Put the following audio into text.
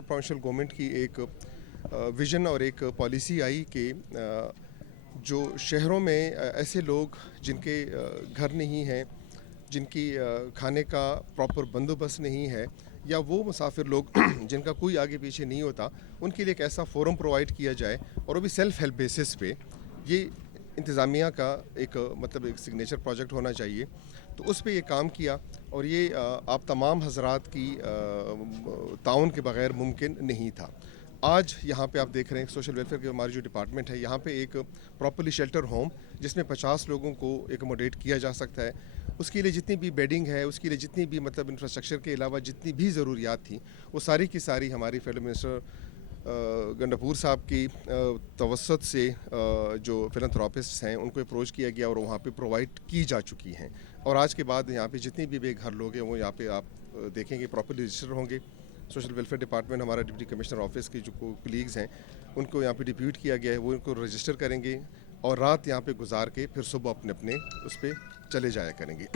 Provincial government की एक vision और एक पॉलिसी आई कि जो शहरों में ऐसे लोग जिनके घर नहीं हैं, जिनकी खाने का प्रॉपर बंदोबस्त नहीं है, या वो मुसाफिर लोग जिनका कोई आगे पीछे नहीं होता, उनके लिए एक ऐसा फोरम प्रोवाइड किया जाए, और वो भी सेल्फ हेल्प बेसिस पे। ये इंतज़ामिया का एक मतलब एक सिग्नेचर प्रोजेक्ट होना चाहिए। तो उस पे ये काम किया, और ये आप तमाम हजरात की ताउन के बग़ैर मुमकिन नहीं था। आज यहाँ पे आप देख रहे हैं सोशल वेलफेयर के हमारी जो डिपार्टमेंट है, यहाँ पे एक प्रॉपरली शेल्टर होम जिसमें 50 लोगों को एकोमोडेट किया जा सकता है। उसके लिए जितनी भी बेडिंग है, उसके लिए जितनी भी मतलब इंफ्रास्ट्रक्चर के अलावा जितनी भी ज़रूरियात थी, वो सारी की सारी हमारी फेडरल मिनिस्टर गंडापुर साहब की तवसत से जो फिलंथ्रोपिस्ट्स हैं उनको अप्रोच किया गया, और वहाँ पे प्रोवाइड की जा चुकी हैं। और आज के बाद यहाँ पे जितने भी बेघर लोग हैं वो यहाँ पे आप देखेंगे प्रॉपरली रजिस्टर होंगे। सोशल वेलफेयर डिपार्टमेंट, हमारा डिप्टी कमिश्नर ऑफिस के जो कलीग्स हैं उनको यहाँ पे डिप्यूट किया गया है, वो इनको रजिस्टर करेंगे और रात यहाँ पे गुजार के फिर सुबह अपने अपने उस पर चले जाया करेंगे।